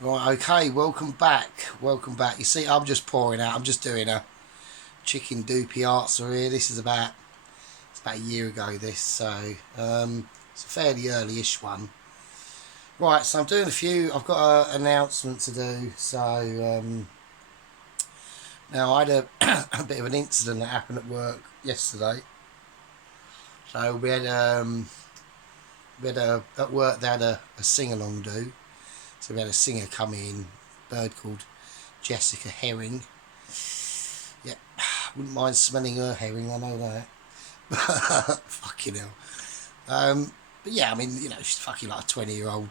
Right, okay, welcome back. Welcome back. You see, I'm just pouring out. I'm just doing a chicken doopy answer here. It's about a year ago, this, so it's a fairly early-ish one. Right, so I'm doing a few. I've got an announcement to do. So now I had a bit of an incident that happened at work yesterday. So at work they had a sing-along do. So we had a singer come in, a bird called Jessica Herring. Yeah, wouldn't mind smelling her herring, I know that. Fucking hell. But yeah, I mean, she's fucking like a 20-year-old,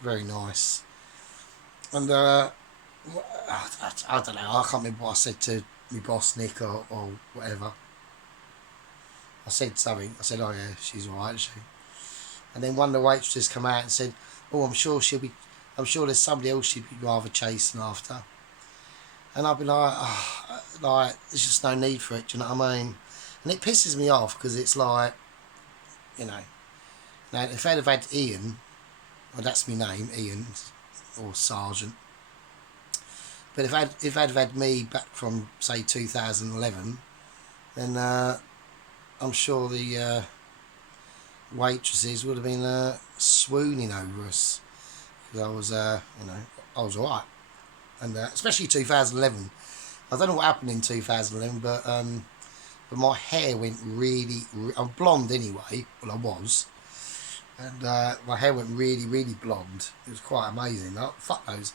very nice. And I don't know, I can't remember what I said to my boss Nick or whatever. I said something. I said, "Oh yeah, she's alright, isn't she?" And then one of the waitresses come out and said, "Oh, I'm sure there's somebody else she'd be rather chasing after." And I'd be like, oh, like, there's just no need for it, do you know what I mean? And it pisses me off because it's like, you know, now if I'd have had Ian, well, that's my name, Ian, or Sergeant. But if I'd have had me back from, say, 2011, then I'm sure the waitresses would have been swooning over us. Because I was alright. And especially 2011. I don't know what happened in 2011, but my hair went I'm blonde anyway. Well, I was. And my hair went really, really blonde. It was quite amazing. Fuck those.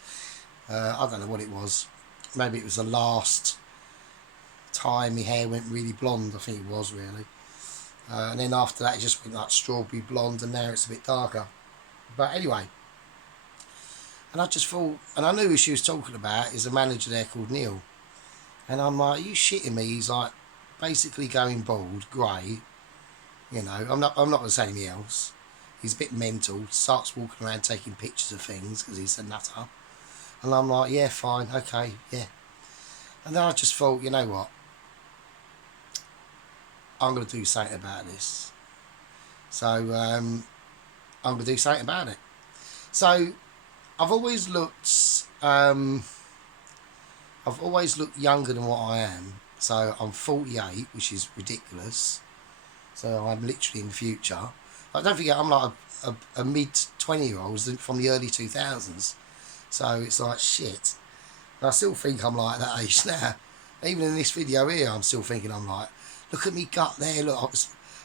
I don't know what it was. Maybe it was the last time my hair went really blonde. I think it was really. And then after that, it just went like strawberry blonde, and now it's a bit darker. But anyway. And I just thought, and I knew who she was talking about, is a manager there called Neil. And I'm like, are you shitting me? He's like, basically going bald, grey. I'm not going to say anything else. He's a bit mental, starts walking around taking pictures of things because he's a nutter. And I'm like, yeah, fine, okay, yeah. And then I just thought, you know what? I'm going to do something about this. So I'm going to do something about it. So I've always looked younger than what I am. So I'm 48, which is ridiculous. So I'm literally in the future. Like, don't forget, I'm like a mid-20-year-old from the early 2000s. So it's like, shit. And I still think I'm like that age now. Even in this video here, I'm still thinking I'm like, look at me gut there. Look,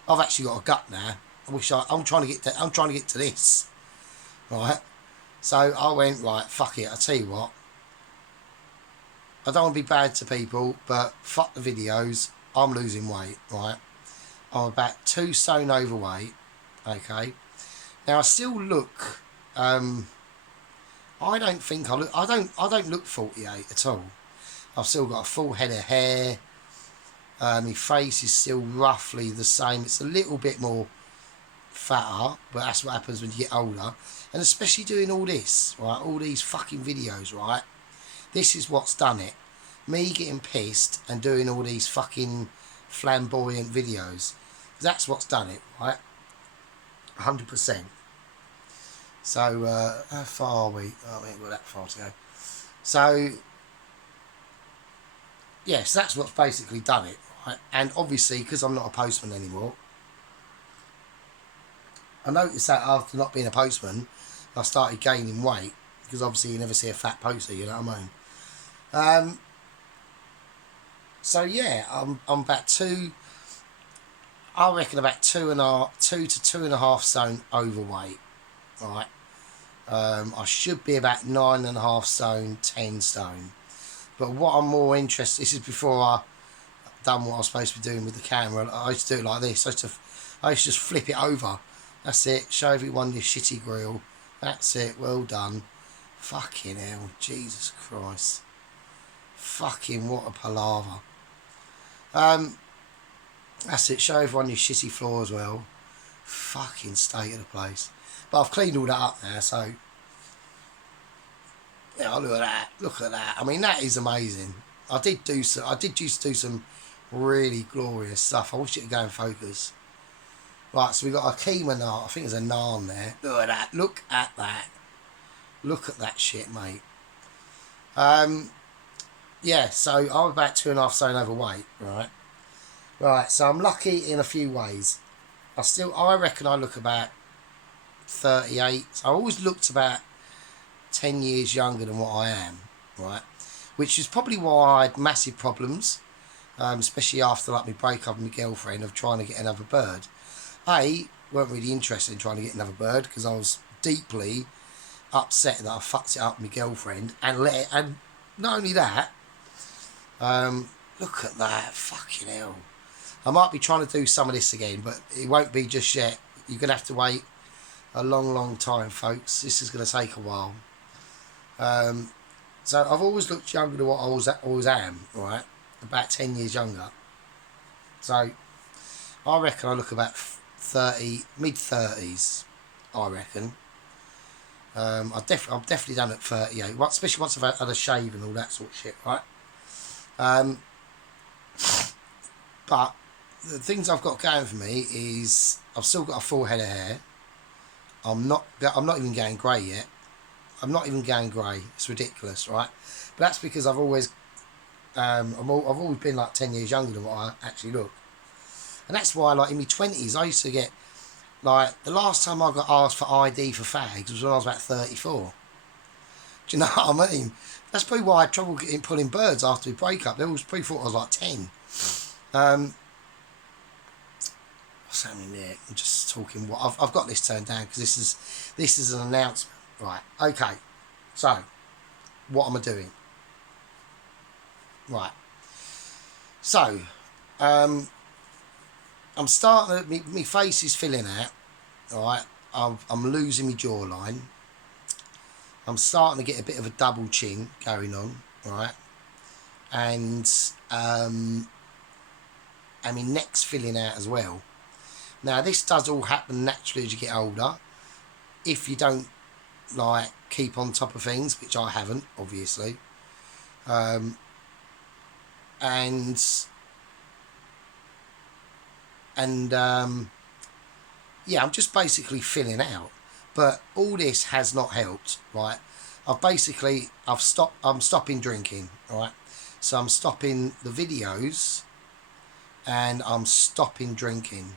I've actually got a gut now. I'm trying to get to this, right? So I went, right, fuck it. I tell you what. I don't want to be bad to people, but fuck the videos. I'm losing weight, right? I'm about 2 stone overweight. Okay. Now I still look. I don't think I look. I don't look 48 at all. I've still got a full head of hair. My face is still roughly the same. It's a little bit more fatter, but that's what happens when you get older. And especially doing all this, right? All these fucking videos, right? This is what's done it. Me getting pissed and doing all these fucking flamboyant videos. That's what's done it, right? 100%. So, how far are we? Oh, we ain't got that far to go. So, yes, that's what's basically done it, right? And obviously, because I'm not a postman anymore, I noticed that after not being a postman, I started gaining weight. Because obviously you never see a fat poster, you know what I mean? So yeah, I'm about I reckon about 2 to 2.5 stone overweight, right? I should be about 9.5 stone, 10 stone. But what I'm more interested, this is before I done what I was supposed to be doing with the camera. I used to do it like this. I used to just flip it over. That's it. Show everyone your shitty grill. That's it. Well done. Fucking hell. Jesus Christ. Fucking what a palaver. That's it. Show everyone your shitty floor as well. Fucking state of the place. But I've cleaned all that up now, so yeah, look at that. Look at that. I mean, that is amazing. I did used to do some really glorious stuff. I wish it would go in focus. Right, so we got a keema naan. I think there's a naan there. Look at that. Look at that. Look at that shit, mate. Yeah, so I'm about 2.5 stone overweight, right? Right, so I'm lucky in a few ways. I reckon I look about 38. I always looked about 10 years younger than what I am, right? Which is probably why I had massive problems, especially after like my breakup with my girlfriend of trying to get another bird. Weren't really interested in trying to get another bird because I was deeply upset that I fucked it up with my girlfriend and not only that, look at that, fucking hell. I might be trying to do some of this again, but it won't be just yet. You're going to have to wait a long, long time, folks. This is going to take a while. So I've always looked younger than what I always am, right? About 10 years younger. So I reckon I look about 30, mid-30s, I reckon. I've definitely done at 38, especially once I've had a shave and all that sort of shit, right? But the things I've got going for me is I've still got a full head of hair. I'm not even going grey yet. I'm not even going grey. It's ridiculous, right? But that's because I've always been like 10 years younger than what I actually look. And that's why, like, in my 20s, I used to get, like, the last time I got asked for ID for fags was when I was about 34. Do you know what I mean? That's probably why I had trouble pulling birds after we break up. They always probably thought I was like 10. What's happening there? I'm just talking. I've got this turned down because this is an announcement. Right. Okay. So, what am I doing? Right. So, I'm starting. My face is filling out. All right. I'm losing my jawline. I'm starting to get a bit of a double chin going on. Right. And my neck's filling out as well. Now, this does all happen naturally as you get older. If you don't, like, keep on top of things, which I haven't, obviously. Yeah, I'm just basically filling out. But all this has not helped, right? I'm stopping drinking, right? So I'm stopping the videos and I'm stopping drinking.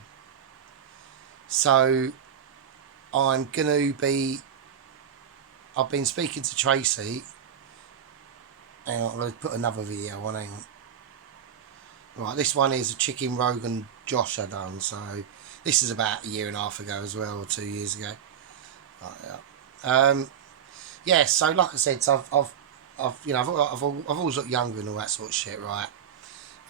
So I've been speaking to Tracy. Hang on, let's put another video on. Hang on. Right, this one is a chicken Rogan Josh I done. So this is about 1.5 years ago as well, or 2 years ago. Right, yeah. Yeah. So like I said, so I've always looked younger and all that sort of shit, right?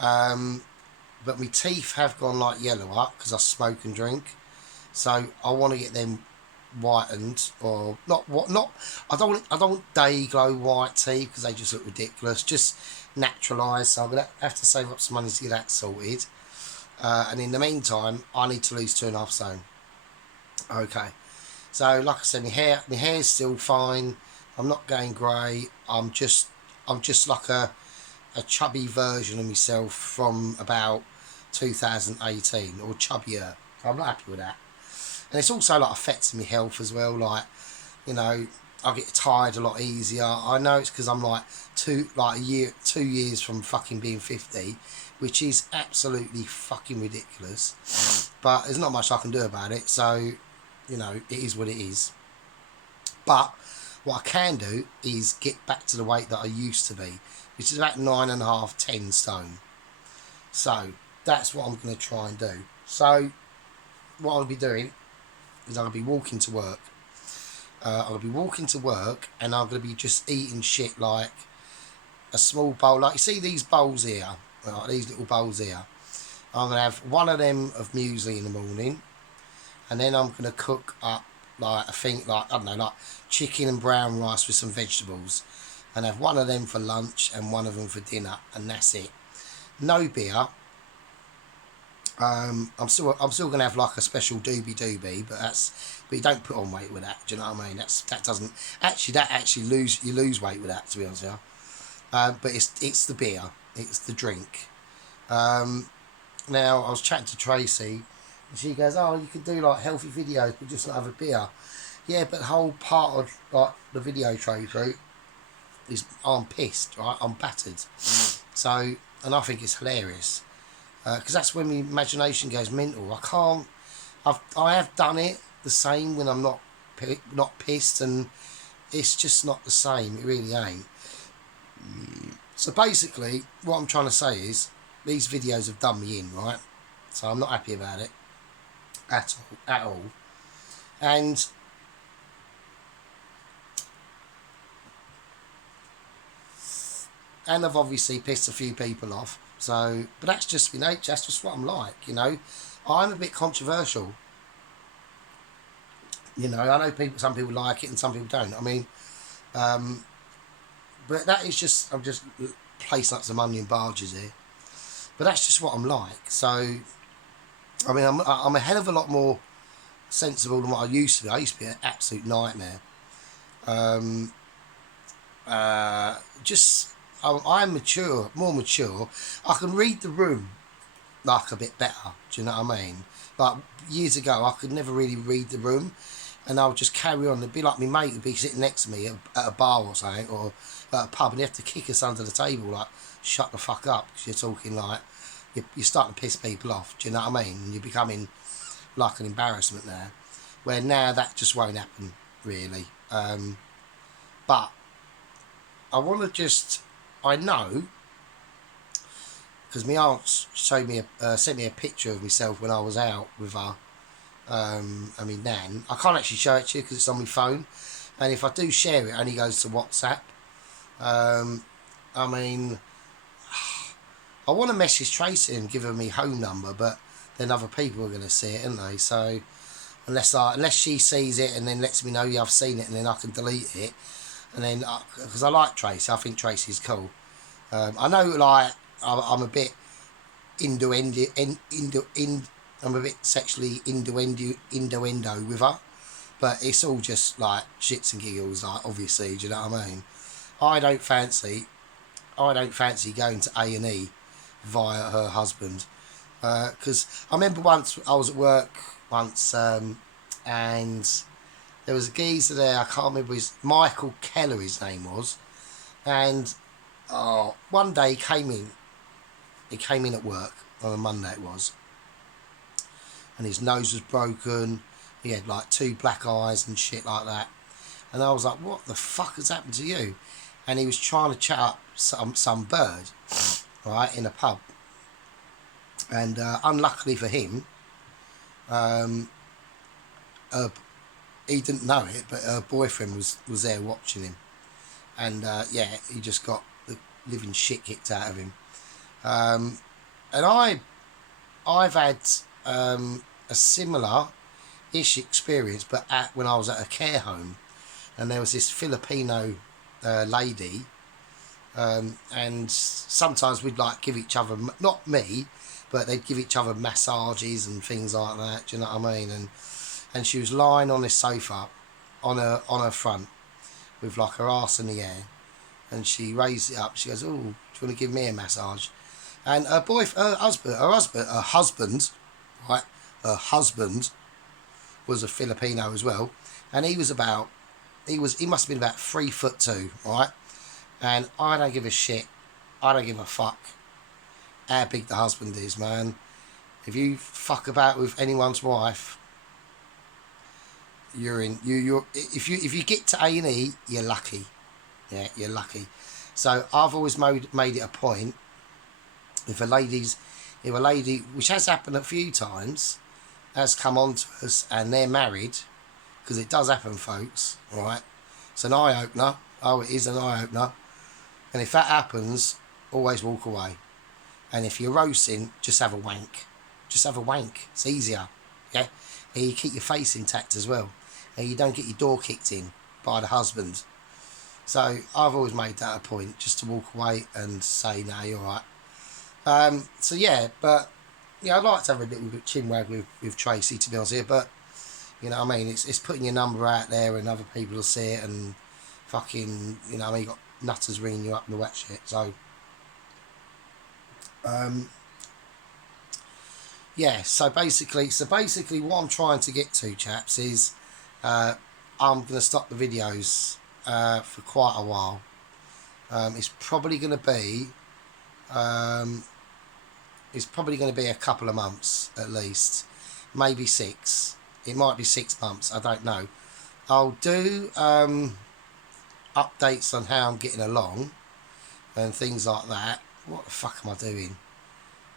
But my teeth have gone like yellow up because I smoke and drink. So I want to get them whitened, or not. I don't want day glow white teeth because they just look ridiculous. Just naturalised. So I'm gonna have to save up some money to get that sorted. And in the meantime, I need to lose 2.5 stone. Okay. So like I said, my hair's still fine. I'm not going grey. I'm just like a chubby version of myself from about 2018, or chubbier. I'm not happy with that. And it's also like affecting my health as well. Like, you know, I get tired a lot easier. I know it's because I'm like 2 years from fucking being 50, which is absolutely fucking ridiculous. But there's not much I can do about it. So, you know, it is what it is. But what I can do is get back to the weight that I used to be, which is about 9.5, 10 stone. So that's what I'm going to try and do. So what I'll be doing is I'm going to be walking to work. I'm going to be walking to work and I'm going to be just eating shit like a small bowl. Like, you see these bowls here? Right, these little bowls here. I'm going to have one of them of muesli in the morning. And then I'm going to cook up like chicken and brown rice with some vegetables. And have one of them for lunch and one of them for dinner. And that's it. No beer. I'm still going to have like a special doobie, but you don't put on weight with that. Do you know what I mean? That actually lose weight with that, to be honest with you. But it's the beer, it's the drink. Now I was chatting to Tracy, and she goes, "Oh, you could do like healthy videos, but just not have a beer." Yeah, but the whole part of like the video Trace route is I'm pissed, right? I'm battered. So, and I think it's hilarious because that's when my imagination goes mental. I can't. I have done it the same when I'm not pissed, and it's just not the same. It really ain't. So basically, what I'm trying to say is these videos have done me in, right? So I'm not happy about it at all. And I've obviously pissed a few people off. So, but that's just my nature. That's just what I'm like, you know. I'm a bit controversial. You know, I know some people like it and some people don't. I mean, but that is just, I'm just placing up some onion barges here. But that's just what I'm like. So, I mean, I'm a hell of a lot more sensible than what I used to be. I used to be an absolute nightmare. Just, I'm mature, more mature. I can read the room like a bit better. Do you know what I mean? Like years ago, I could never really read the room, and I would just carry on. It'd be like my mate would be sitting next to me at a bar or something, or at a pub, and you have to kick us under the table, like, shut the fuck up, because you're talking like, you're starting to piss people off. Do you know what I mean? And you're becoming like an embarrassment there. Where now that just won't happen, really. But I want to just, I know, because my aunt sent me a picture of myself when I was out with her. I mean, Nan. I can't actually show it to you because it's on my phone, and if I do share it, it only goes to WhatsApp. I mean, I want to message Tracy and give her my home number, but then other people are going to see it, aren't they? So unless she sees it and then lets me know, yeah, I've seen it, and then I can delete it, and then because I like Tracy, I think Tracy's cool. I know, like, I'm a bit I'm a bit sexually innuendo with her, but it's all just like shits and giggles, like, obviously. Do you know what I mean? I don't fancy going to A&E via her husband, because I remember once I was at work once, and there was a geezer there. I can't remember Michael Keller, his name was, and one day he came in at work on a Monday it was, and his nose was broken. He had like 2 black eyes and shit like that. And I was like, what the fuck has happened to you? And he was trying to chat up some bird, right, in a pub. And unluckily for him, he didn't know it, but her boyfriend was there watching him. And yeah, he just got the living shit kicked out of him. And I've had a similar-ish experience, but when I was at a care home, and there was this Filipino lady, and sometimes we'd like give each other, not me, but they'd give each other massages and things like that. Do you know what I mean? And she was lying on this sofa, on her front, with like her arse in the air, and she raised it up. She goes, "Oh, do you want to give me a massage?" And her husband, right? Her husband was a Filipino as well, and he must have been about 3'2", right? And I don't give a shit. I don't give a fuck how big the husband is, man. If you fuck about with anyone's wife, you're if you get to A&E, you're lucky. Yeah, you're lucky. So I've always made it a point, if a lady, which has happened a few times, has come on to us and they're married, because it does happen, folks, right? It's an eye-opener. Oh, it is an eye-opener. And if that happens, always walk away. And if you're roasting, just have a wank. Just have a wank. It's easier. Yeah? And you keep your face intact as well. And you don't get your door kicked in by the husband. So I've always made that a point, just to walk away and say, no, you're right. So yeah, but yeah, I'd like to have a little bit chinwag with Tracy, to be honest here, but you know what I mean, it's putting your number out there and other people will see it, and fucking, you know what I mean, you got nutters ringing you up and all that shit. So yeah, so basically what I'm trying to get to, chaps, is I'm going to stop the videos for quite a while. It's probably going to be a couple of months at least, maybe 6. It might be 6 months. I don't know. I'll do updates on how I'm getting along and things like that. What the fuck am I doing?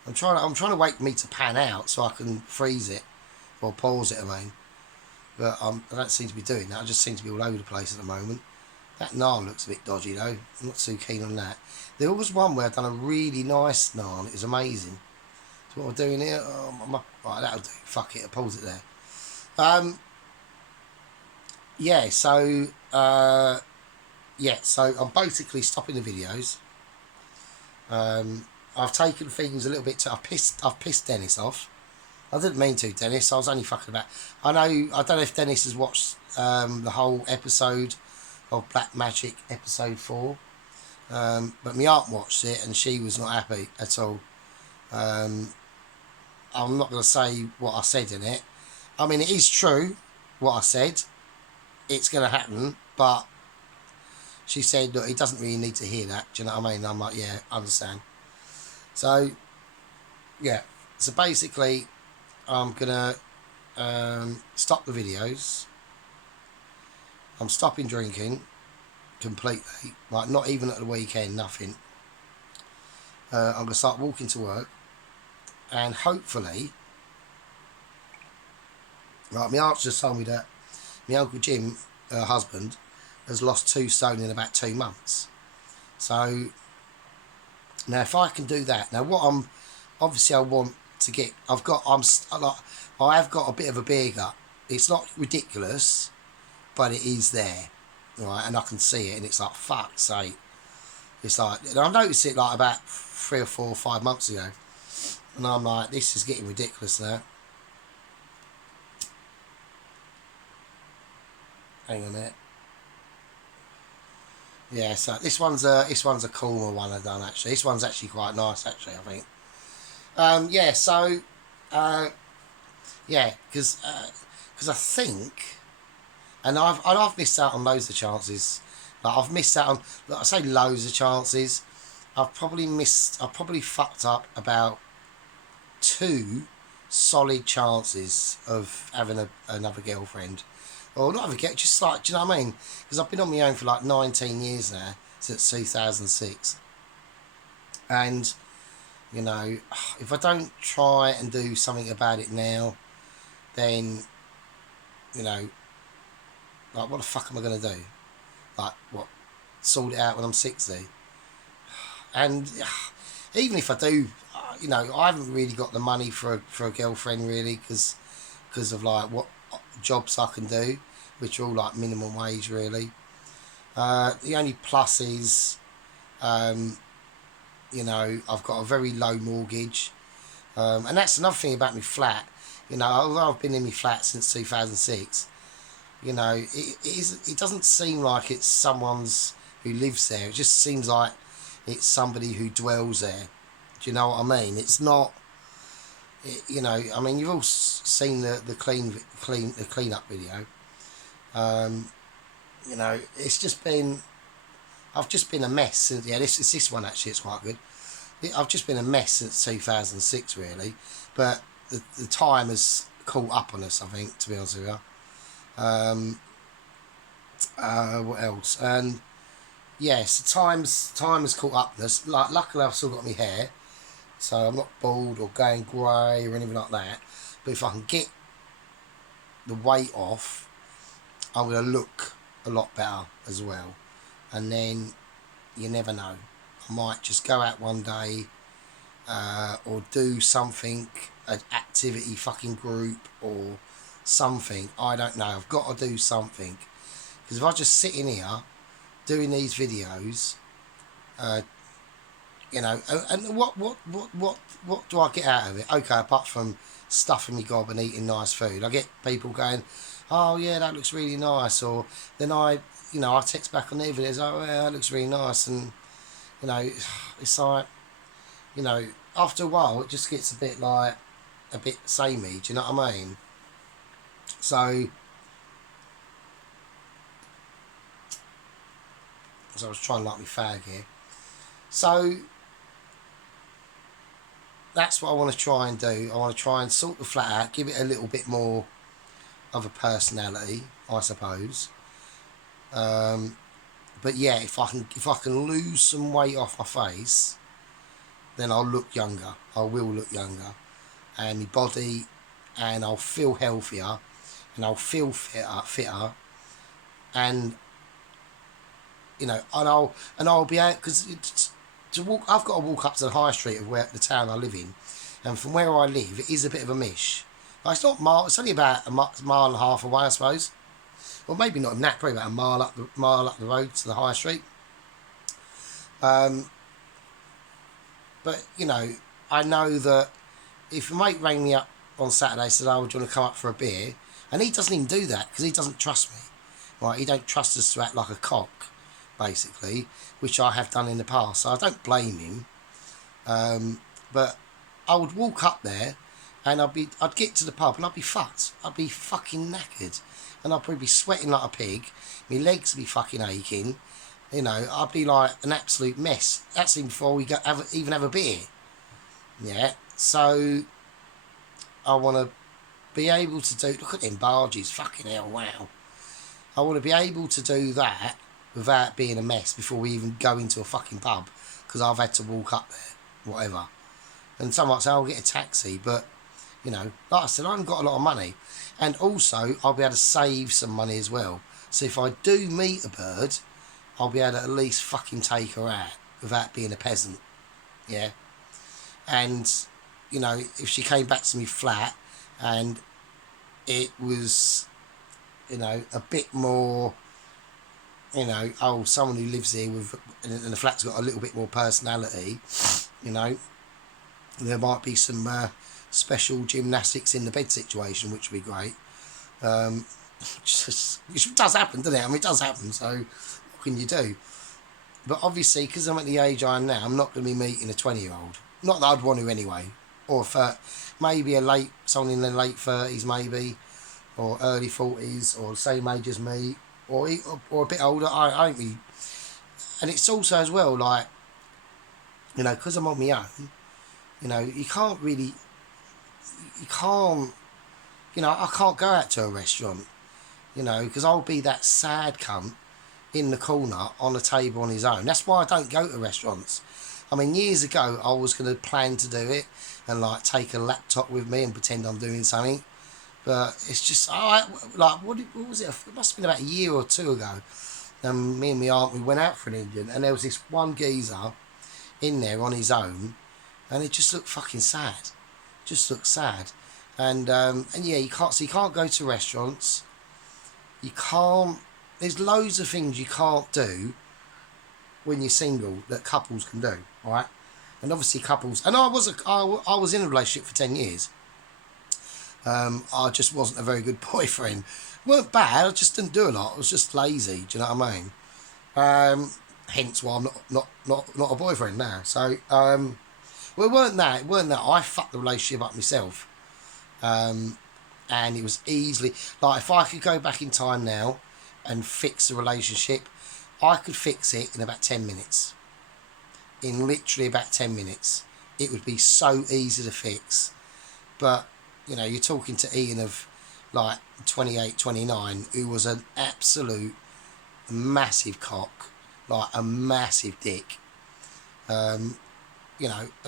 I'm trying to wait for me to pan out so I can freeze it or pause it. I mean, but I don't seem to be doing that. I just seem to be all over the place at the moment. That naan looks a bit dodgy though. I'm not too keen on that. There was one where I've done a really nice naan. It was amazing. So what I'm doing here? Right, that'll do. Fuck it. I'll pause it there. Yeah. So So I'm basically stopping the videos. I've taken things a little bit. I've pissed Dennis off. I didn't mean to, Dennis. I was only fucking about. I don't know if Dennis has watched the whole episode of Black Magic episode 4, but my aunt watched it and she was not happy at all. I'm not going to say what I said in it. I mean, it is true what I said. It's going to happen, but she said, look, he doesn't really need to hear that. Do you know what I mean? I'm like, yeah, I understand. So, yeah. So basically, I'm going to stop the videos. I'm stopping drinking completely. Like, not even at the weekend, nothing. I'm going to start walking to work. And hopefully, like, my aunt just told me that my Uncle Jim, her husband, has lost 2 stone in about 2 months. So, now if I can do that, now what obviously I want to get, I have got a bit of a beer gut. It's not ridiculous, but it is there, right? And I can see it, and it's like, fuck's sake. It's like, and I noticed it like about 3 or 4 or 5 months ago, and I'm like, this is getting ridiculous now. Hang on a minute. Yeah, so this one's a cooler one I've done actually. This one's actually quite nice actually, I think. Because I think, and I've missed out on loads of chances. Like I've missed out on, like I say, loads of chances. I've probably fucked up about 2 solid chances of having another girlfriend. Or not have a get, just like, do you know what I mean? Because I've been on my own for like 19 years now, since 2006. And, you know, if I don't try and do something about it now, then, you know, like, what the fuck am I going to do? Like, what, sort it out when I'm 60? And even if I do, you know, I haven't really got the money for a girlfriend, really, because of, like, what jobs I can do, which are all like minimum wage really. The only plus is, you know, I've got a very low mortgage, and that's another thing about my flat. You know, although I've been in my flat since 2006, you know, it doesn't seem like it's someone's who lives there. It just seems like it's somebody who dwells there. Do you know what I mean? It's not. You know, I mean, you've all seen the clean-up video. You know, it's just been, I've just been a mess since, yeah, this one actually, it's quite good. I've just been a mess since 2006 really, but the time has caught up on us, I think, to be honest with you. What else? And yes, time has caught up with us. Like, luckily I've still got my hair, so I'm not bald or going grey or anything like that. But if I can get the weight off, I'm going to look a lot better as well. And then, you never know, I might just go out one day, or do something, an activity fucking group or something. I don't know. I've got to do something. Because if I just sit in here doing these videos, you know, and what do I get out of it? Okay, apart from stuffing me gob and eating nice food, I get people going, oh yeah, that looks really nice, or then I text back on their videos, oh yeah, that looks really nice, and you know, it's like, you know, after a while it just gets a bit samey, do you know what I mean? So So I was trying to light my fag here. So that's what I want to try and do. I want to try and sort the flat out, give it a little bit more of a personality, I suppose. But yeah, if I can lose some weight off my face, then I'll look younger. I will look younger, and my body, and I'll feel healthier, and I'll feel fitter, and I'll be out because to walk. I've got to walk up to the high street of the town I live in, and from where I live, it is a bit of a mish. Like, it's not mile. It's only about a mile and a half away, I suppose. Well, maybe not even that. Probably about a mile up the road to the high street. But I know that if a mate rang me up on Saturday and said, "Oh, do you want to come up for a beer?" and he doesn't even do that because he doesn't trust me. Right? He don't trust us to act like a cock, basically, which I have done in the past. So I don't blame him. But I would walk up there, and I'd get to the pub and I'd be fucked. I'd be fucking knackered, and I'd probably be sweating like a pig. My legs would be fucking aching. I'd be like an absolute mess. That's even before we even have a beer. Yeah. So I want to be able to do. Look at them barges. Fucking hell! Wow. I want to be able to do that without being a mess before we even go into a fucking pub, because I've had to walk up there, whatever. And some might say, "I'll get a taxi," but like I said, I haven't got a lot of money, and also I'll be able to save some money as well. So if I do meet a bird, I'll be able to at least fucking take her out without being a peasant. Yeah. And if she came back to me flat and it was a bit more, someone who lives here and the flat's got a little bit more personality, there might be some special gymnastics in the bed situation, which would be great. Which does happen, doesn't it? I mean, it does happen, so what can you do? But obviously, because I'm at the age I am now, I'm not going to be meeting a 20-year-old. Not that I'd want to anyway. Or maybe someone in their late 30s maybe, or early 40s, or the same age as me, or a bit older. I don't really. And it's also as well, like, because I'm on my own, you can't, I can't go out to a restaurant, because I'll be that sad cunt in the corner on a table on his own. That's why I don't go to restaurants. I mean, years ago, I was going to plan to do it and, like, take a laptop with me and pretend I'm doing something. But it's just, what was it? It must have been about a year or two ago. And me and my aunt, we went out for an Indian, and there was this one geezer in there on his own, and it just looked fucking sad. Just looked sad. And yeah, you can't go to restaurants. You can't. There's loads of things you can't do when you're single that couples can do, right? And obviously couples. And I was in a relationship for 10 years. I just wasn't a very good boyfriend. Weren't bad. I just didn't do a lot. I was just lazy. Do you know what I mean? Hence why I'm not a boyfriend now. So well, it weren't that. I fucked the relationship up myself. And it was easily, like, if I could go back in time now and fix the relationship, I could fix it in about 10 minutes. In literally about 10 minutes. It would be so easy to fix. But, you're talking to Ian of, like, 28, 29, who was an absolute massive cock. Like, a massive dick. I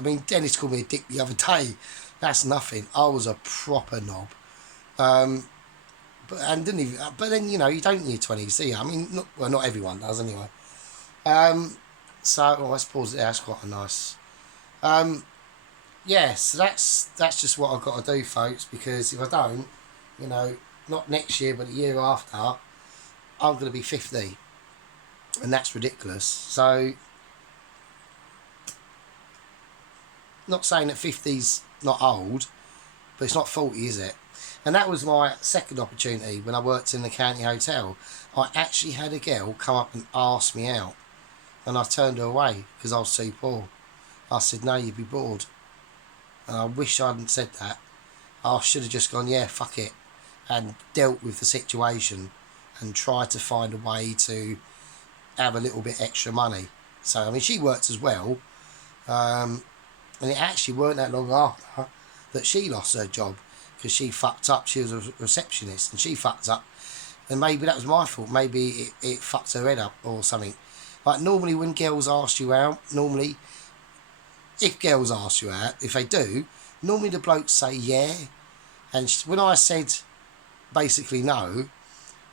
mean, Dennis called me a dick the other day. That's nothing. I was a proper knob. But then you don't in your 20s, do you? I mean, not everyone does anyway. So let's pause it there. That's quite a nice. So that's just what I've got to do, folks. Because if I don't, not next year but the year after, I'm going to be 50, and that's ridiculous. So, not saying that 50's not old, but it's not 40, is it? And that was my second opportunity when I worked in the county hotel. I actually had a girl come up and ask me out, and I turned her away because I was too poor. I said, "No, you'd be bored." And I wish I hadn't said that. I should have just gone, "Yeah, fuck it," and dealt with the situation and tried to find a way to have a little bit extra money. So I mean, she worked as well, and it actually weren't that long after that she lost her job because she fucked up. She was a receptionist and she fucked up, and maybe that was my fault. Maybe it fucked her head up or something. Like normally when girls ask you out, normally if girls ask you out, if they do, normally the blokes say yeah. And when I said basically no,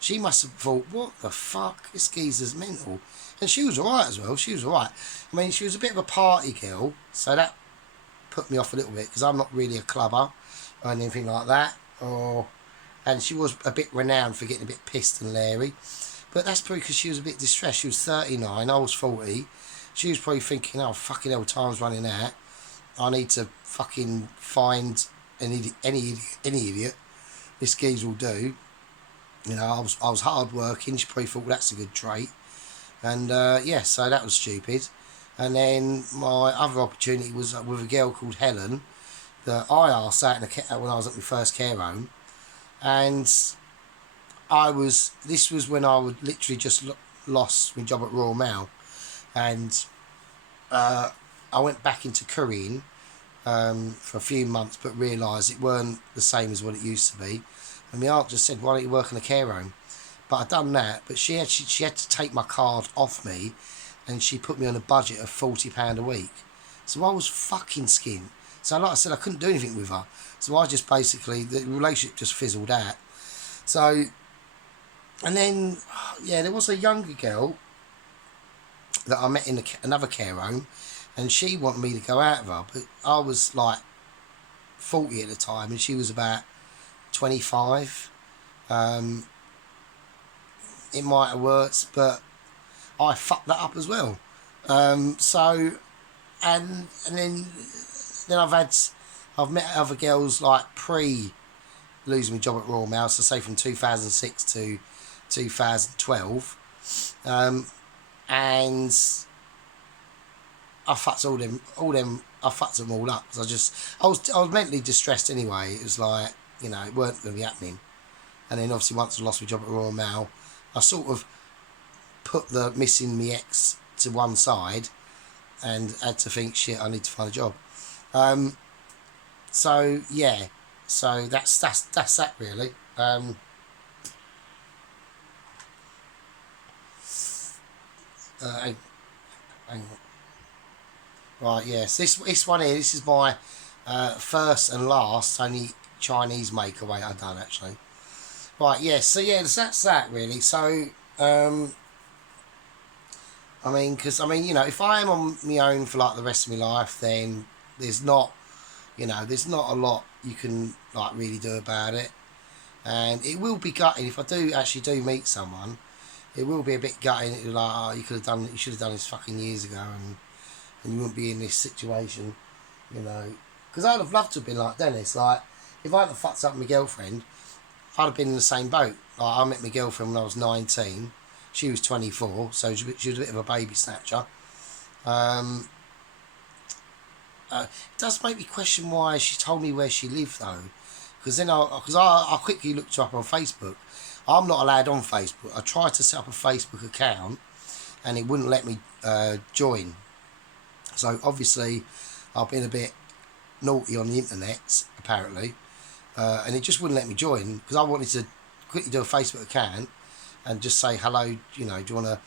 she must have thought, what the fuck, this geezer's mental. And she was alright as well, she was alright. I mean, she was a bit of a party girl, so that put me off a little bit, because I'm not really a clubber or anything like that. And she was a bit renowned for getting a bit pissed and leery. But that's probably because she was a bit distressed. She was 39, I was 40. She was probably thinking, oh, fucking hell, time's running out. I need to fucking find any idiot. This geezer will do. You know, I was hard working. She probably thought, well, that's a good trait. And yeah, so that was stupid. And then my other opportunity was with a girl called Helen that I asked out when I was at my first care home. And this was when I would literally just lost my job at Royal Mail. And I went back into currying for a few months, but realised it weren't the same as what it used to be. And my aunt just said, why don't you work in a care home? But I'd done that, but she had to take my card off me, and she put me on a budget of £40 a week. So I was fucking skint. So like I said, I couldn't do anything with her. So I just basically, the relationship just fizzled out. So, and then, yeah, there was a younger girl that I met in another care home, and she wanted me to go out with her, but I was like 40 at the time, and she was about 25. It might have worked, but I fucked that up as well. So, and then I've met other girls like losing my job at Royal Mail, so say from 2006 to 2012, and I fucked I fucked them all up. I was mentally distressed anyway. It was like, you know, it weren't going to be happening. And then obviously once I lost my job at Royal Mail, I sort of put the missing me ex to one side and had to think, shit, I need to find a job. So yeah, so that's that really. Hang on. Right, yes, this one here, this is my first and last only Chinese makeaway I've done actually. Right, yes, so yeah, that's that really. So, I mean, because, I mean, you know, if I am on my own for like the rest of my life, then there's not a lot you can like really do about it. And it will be gutting if I do meet someone. It will be a bit gutting. It'll be like, oh, you should have done this fucking years ago, and you wouldn't be in this situation, you know. Because I'd have loved to have been like Dennis. Like, if I hadn't fucked up my girlfriend, I'd have been in the same boat. Like, I met my girlfriend when I was 19. She was 24, so she was a bit of a baby snatcher. It does make me question why she told me where she lived, though. Because then I quickly looked her up on Facebook. I'm not allowed on Facebook. I tried to set up a Facebook account, and it wouldn't let me join. So obviously, I've been a bit naughty on the internet, apparently, and it just wouldn't let me join because I wanted to quickly do a Facebook account and just say hello. You know, do you want to,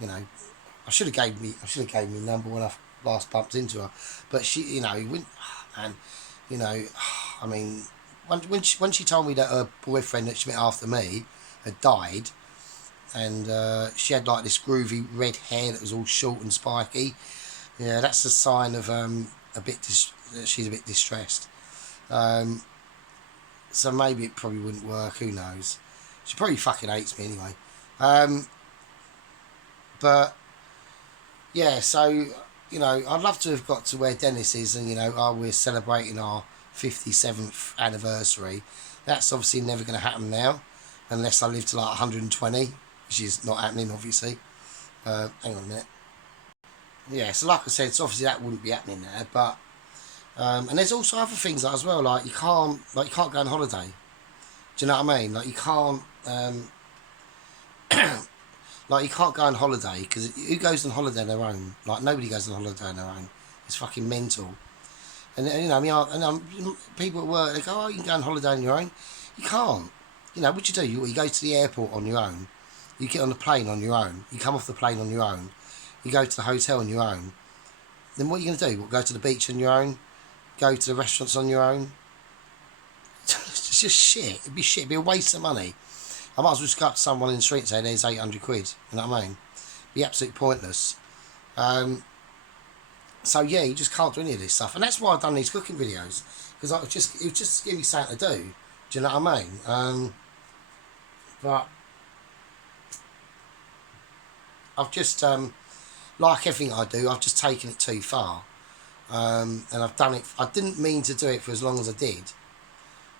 you know, I should have gave me number when I last bumped into her, but she, you know, went, and you know, I mean, when she told me that her boyfriend that she met after me had died, and she had like this groovy red hair that was all short and spiky. Yeah, that's a sign of she's a bit distressed. So maybe it probably wouldn't work. Who knows? She probably fucking hates me anyway. But yeah, so you know, I'd love to have got to where Dennis is, and you know, we're celebrating our 57th anniversary. That's obviously never going to happen now, unless I live to like 120, which is not happening, obviously. Hang on a minute. Yeah, so like I said, so obviously that wouldn't be happening there, but and there's also other things as well, like you can't go on holiday. Do you know what I mean? Like you can't Like, you can't go on holiday, because who goes on holiday on their own? Like, nobody goes on holiday on their own. It's fucking mental. And you know, people at work, they go, oh, you can go on holiday on your own. You can't. You know, what you do? You go to the airport on your own. You get on the plane on your own. You come off the plane on your own. You go to the hotel on your own. Then what are you going to do? Go to the beach on your own? Go to the restaurants on your own? It's just shit. It'd be shit. It'd be a waste of money. I might as well just go up to someone in the street and say, there's 800 quid. You know what I mean? It'd be absolutely pointless. So yeah, you just can't do any of this stuff. And that's why I've done these cooking videos. Because it was just to give me something to do. Do you know what I mean? But I've just, like everything I do, I've just taken it too far. And I've done it, I didn't mean to do it for as long as I did.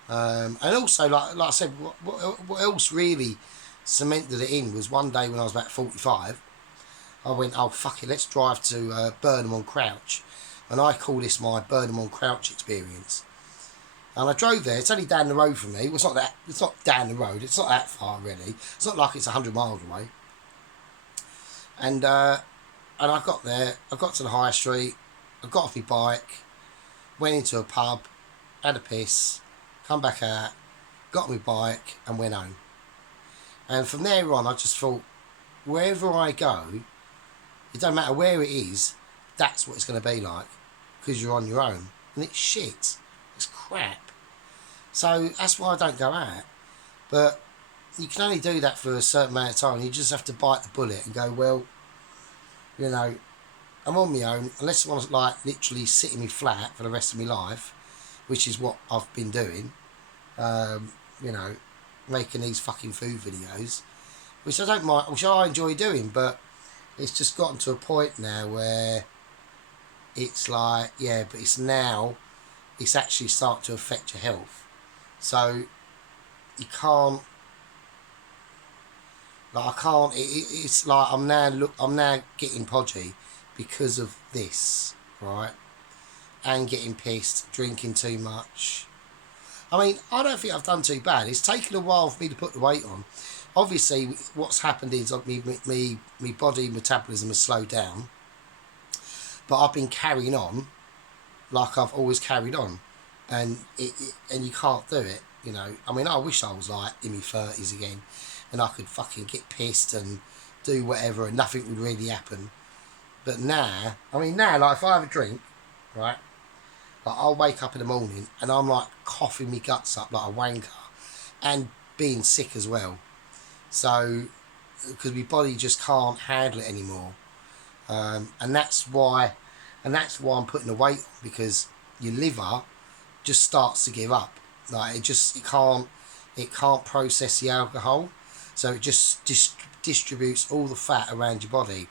And also, like I said, what else really cemented it in was one day when I was about 45, I went, oh fuck it, let's drive to Burnham on Crouch. And I call this my Burnham on Crouch experience. And I drove there. It's only down the road from me. Well, it's not down the road. It's not that far, really. It's not like it's 100 miles away. And I got there. I got to the high street. I got off my bike. Went into a pub. Had a piss. Come back out. Got my bike and went home. And from there on, I just thought, wherever I go, it don't matter where it is, that's what it's going to be like. Because you're on your own. And it's shit. It's crap. So that's why I don't go out. But you can only do that for a certain amount of time. You just have to bite the bullet and go, well, you know, I'm on my own. Unless I want to, like, literally sit in my flat for the rest of my life, which is what I've been doing, you know, making these fucking food videos, which I don't mind, which I enjoy doing, but it's just gotten to a point now where it's like, yeah, but it's actually starting to affect your health. So you can't, like, I can't, it's like I'm now getting podgy because of this, right? And getting pissed, drinking too much. I mean, I don't think I've done too bad. It's taken a while for me to put the weight on. Obviously, what's happened is me body metabolism has slowed down. But I've been carrying on like I've always carried on. And and you can't do it, you know. I mean, I wish I was like in my 30s again and I could fucking get pissed and do whatever and nothing would really happen. But now, like if I have a drink, right, like I'll wake up in the morning and I'm like coughing my guts up like a wanker and being sick as well. So, because my body just can't handle it anymore. And that's why I'm putting the weight on, because your liver just starts to give up. Like it can't process the alcohol, so it just distributes all the fat around your body.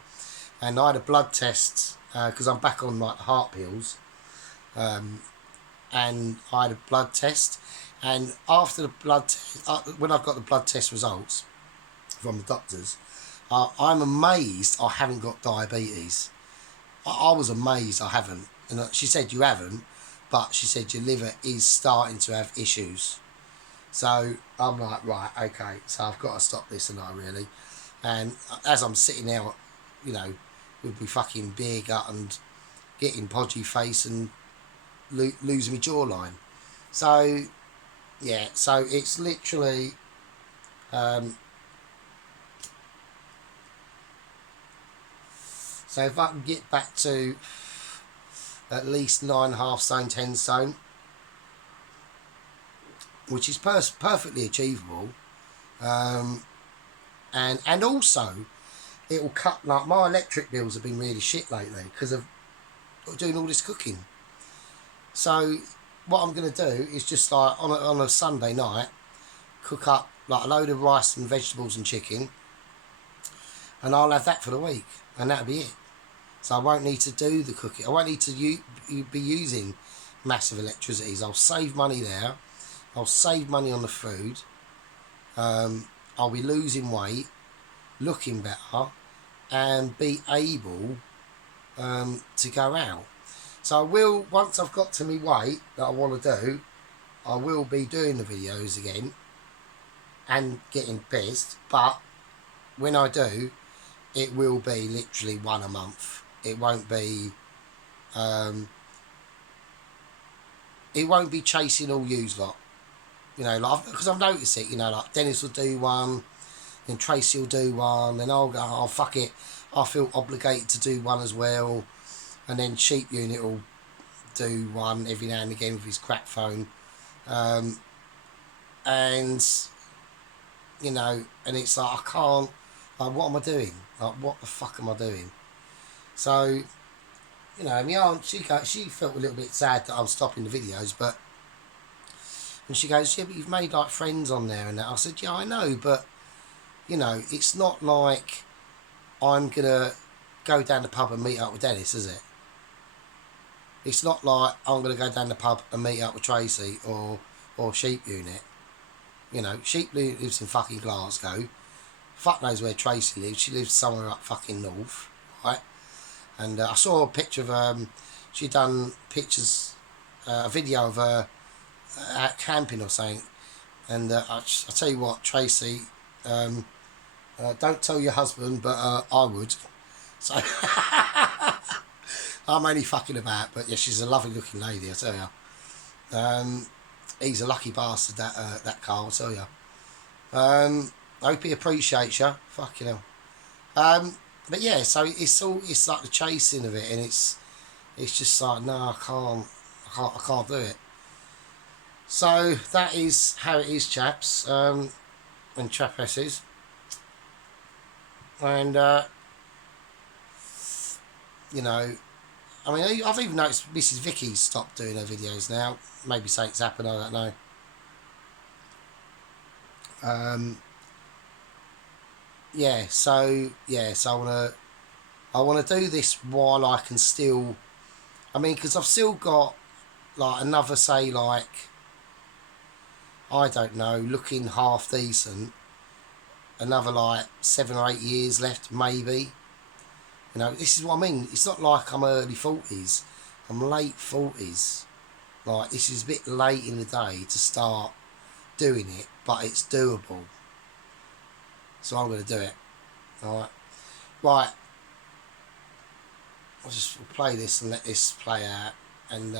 And I had a blood test because I'm back on like the heart pills, and I had a blood test, and after the blood when I've got the blood test results from the doctors, I'm amazed I haven't got diabetes. I was amazed I haven't. And she said, you haven't, but she said your liver is starting to have issues. So I'm like, right, okay, so I've got to stop this, and I really. And as I'm sitting there, you know, with my fucking beer gut and getting podgy face and losing my jawline. So, yeah, so it's literally... so if I can get back to at least 9.5 stone, 10 stone, which is perfectly achievable, and also it will cut, like my electric bills have been really shit lately because of doing all this cooking. So what I'm going to do is just like on a Sunday night, cook up like a load of rice and vegetables and chicken, and I'll have that for the week, and that'll be it. So I won't need to do the cooking. I won't need to be using massive electricities. I'll save money there. I'll save money on the food. I'll be losing weight, looking better, and be able to go out. So I will, once I've got to my weight that I want to do, I will be doing the videos again and getting pissed. But when I do, it will be literally one a month. It won't be chasing all yous lot. You know, like, because I've noticed it, you know, like Dennis will do one, then Tracy will do one, then I'll go, oh fuck it, I feel obligated to do one as well, and then Sheep Unit will do one every now and again with his crack phone, and you know, and it's like I can't, like, what am I doing? Like, what the fuck am I doing? So, you know, my aunt, she felt a little bit sad that I'm stopping the videos, but. And she goes, yeah, but you've made like friends on there and that. I said, yeah, I know, but you know, it's not like I'm gonna go down the pub and meet up with Dennis, is it? It's not like I'm gonna go down the pub and meet up with Tracy or Sheep Unit. You know, Sheep Unit lives in fucking Glasgow. Fuck knows where Tracy lives. She lives somewhere up fucking north, right? And I saw a picture of she'd done pictures, a video of her out camping or something. And I tell you what, Tracy, don't tell your husband, but I would. So I'm only fucking about, but yeah, she's a lovely looking lady, I tell you. He's a lucky bastard, that Carl, I tell you. I hope he appreciates you. Fucking hell. But yeah, so it's like the chasing of it, and it's just like, no, I can't do it. So that is how it is, chaps, and chapesses. And you know, I mean, I've even noticed Mrs. Vicky's stopped doing her videos now. Maybe something's happened, I don't know. So I wanna do this while I can still. I mean, because I've still got like another, say, like, I don't know, looking half decent, another like 7 or 8 years left, maybe. You know, this is what I mean. It's not like I'm early 40s. I'm late 40s. Like, this is a bit late in the day to start doing it, but it's doable. So I'm going to do it. Alright. Right. I'll just play this and let this play out. And,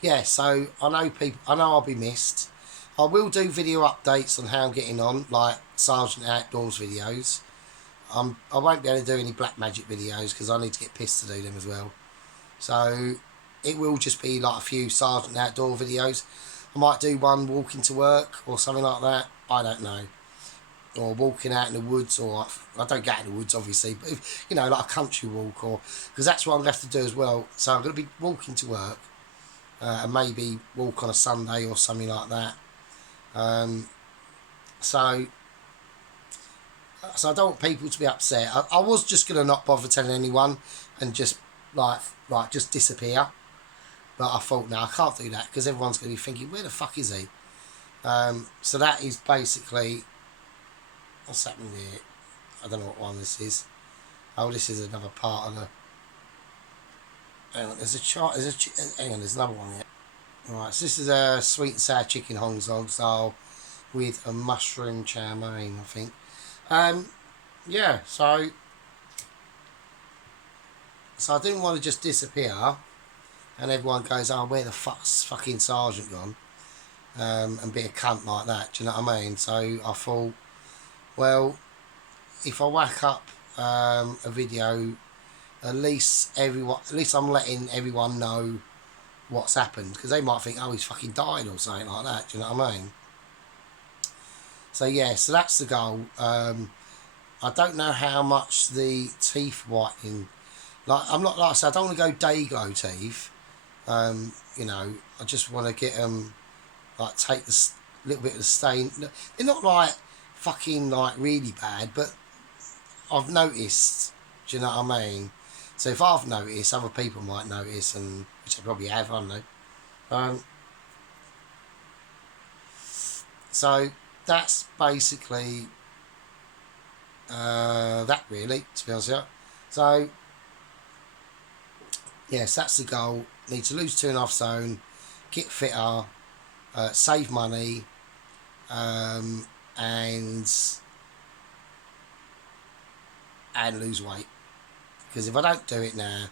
yeah, so I know I'll be missed. I will do video updates on how I'm getting on, like Sergeant Outdoors videos. I won't be able to do any Black Magic videos because I need to get pissed to do them as well. So it will just be like a few Sergeant Outdoor videos. I might do one walking to work or something like that. I don't know. Or walking out in the woods, or I don't get in the woods obviously, but if, you know, like a country walk, or because that's what I'm going to have to do as well. So I'm going to be walking to work. And maybe walk on a Sunday or something like that. So I don't want people to be upset. I was just going to not bother telling anyone and just like just disappear. But I thought, no, I can't do that because everyone's going to be thinking, where the fuck is he? So that is basically what's happening here. I don't know what one this is. Oh, this is another part of the. Hang on, there's another one here. Right, so this is a sweet and sour chicken hong zong style with a mushroom chow mein, I think. Yeah, so I didn't want to just disappear and everyone goes, oh, where the fuck's fucking Sergeant gone? And be a cunt like that, do you know what I mean? So I thought, well, if I whack up a video, at least I'm letting everyone know what's happened, because they might think, oh, he's fucking died or something like that, do you know what I mean? So yeah, so that's the goal. I don't know how much the teeth whitening, like, I'm not, like I said, I don't want to go day glow teeth. You know, I just want to get them, like, take the little bit of the stain. They're not like fucking like really bad, but I've noticed, do you know what I mean? So if I've noticed, other people might notice, and which they probably have, I don't know. So that's basically that, really, to be honest with you. So yes, that's the goal. Need to lose 2.5 stone, get fitter, save money, and and lose weight. Because if I don't do it now,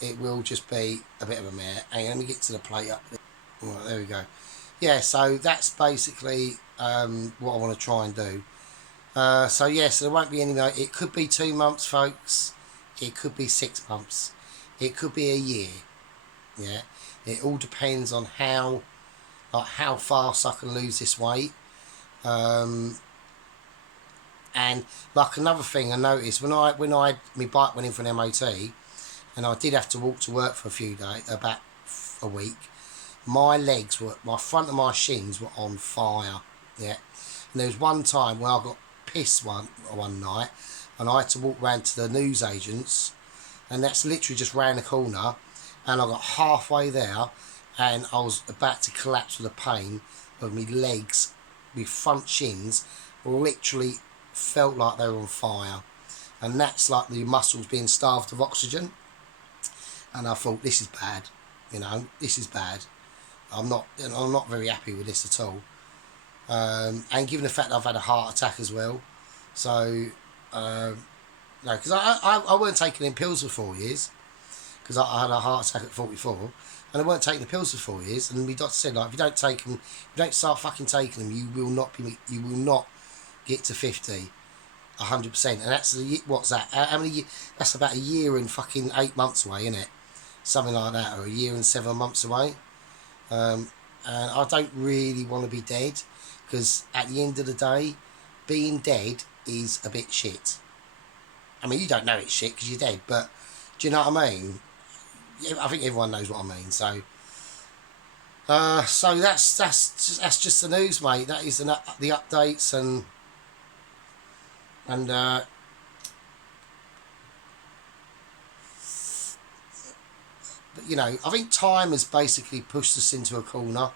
it will just be a bit of a mare. And let me get to the plate up there. Right, there we go. Yeah, so that's basically what I want to try and do. So yes, there won't be any. It could be 2 months, folks. It could be 6 months. It could be a year. Yeah, it all depends on how fast I can lose this weight. And like another thing I noticed when my bike went in for an MOT, and I did have to walk to work for a few days, about a week. My front of my shins were on fire. Yeah, and there was one time when I got pissed one night, and I had to walk round to the newsagents, and that's literally just round the corner, and I got halfway there, and I was about to collapse with the pain of my legs, my front shins, literally felt like they were on fire, and that's like the muscles being starved of oxygen. And I thought, this is bad, this is bad. I'm not very happy with this at all. And given the fact that I've had a heart attack as well, so no, because I weren't taking in pills for 4 years, because I had a heart attack at 44, and I weren't taking the pills for 4 years. And my doctor said, like, if you don't take them, if you don't start fucking taking them, you will not get to 50, 100%. And that's what's that? How many? That's about a year and fucking 8 months away, isn't it? Something like that, or a year and 7 months away. And I don't really want to be dead, because at the end of the day, being dead is a bit shit. I mean, you don't know it's shit because you're dead, but do you know what I mean? I think everyone knows what I mean. So, so that's just the news, mate. That is the updates and but I think time has basically pushed us into a corner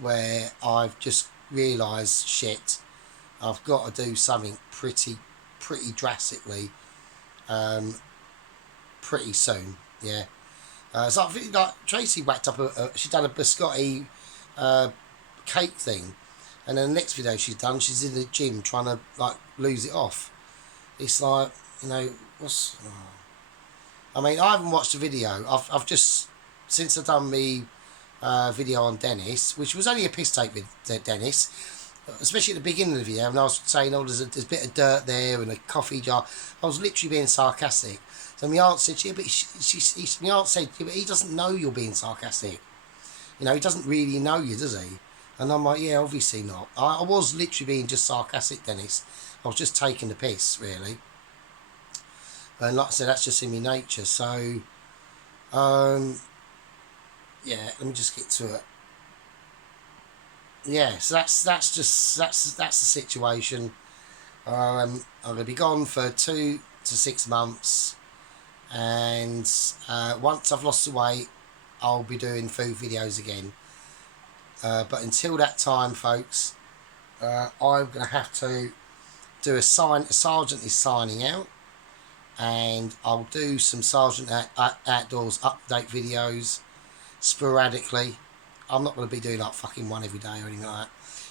where I've just realised, shit, I've got to do something pretty drastically, pretty soon. Yeah. So I think like Tracy whacked up she done a biscotti cake thing, and then the next video she's done, she's in the gym trying to like lose it off. It's like, what's. I mean, I haven't watched the video. I've just, since I've done me video on Dennis, which was only a piss take with Dennis, especially at the beginning of the video, and I was saying, oh, there's a bit of dirt there and a coffee jar. I was literally being sarcastic. So my aunt said, yeah, but my aunt said, yeah, but he doesn't know you're being sarcastic. He doesn't really know you, does he? And I'm like, yeah, obviously not. I was literally being just sarcastic, Dennis. I was just taking the piss, really. And like I said, that's just in my nature. So, yeah, let me just get to it. Yeah, so that's the situation. I'm going to be gone for 2 to 6 months, and once I've lost the weight, I'll be doing food videos again. But until that time, folks, I'm going to have to do a Sergeant is signing out. And I'll do some Sergeant Outdoors update videos sporadically. I'm not going to be doing like fucking one every day or anything like that.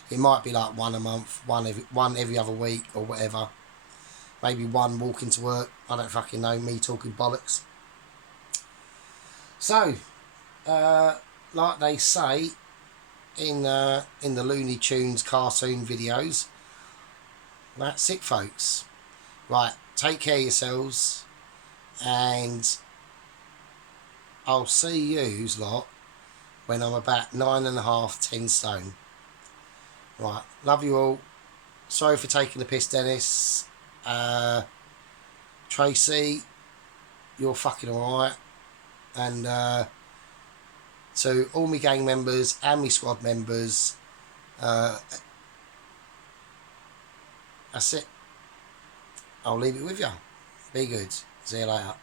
It might be like one a month, one every other week or whatever. Maybe one walking to work. I don't fucking know, me talking bollocks. So, like they say in the Looney Tunes cartoon videos, that's it, folks. Right. Take care of yourselves, and I'll see yous lot when I'm about 9.5, 10 stone. Right, love you all. Sorry for taking the piss, Dennis. Tracy, you're fucking alright. And to all my gang members and my squad members, that's it. I'll leave it with you. Be good. See you later.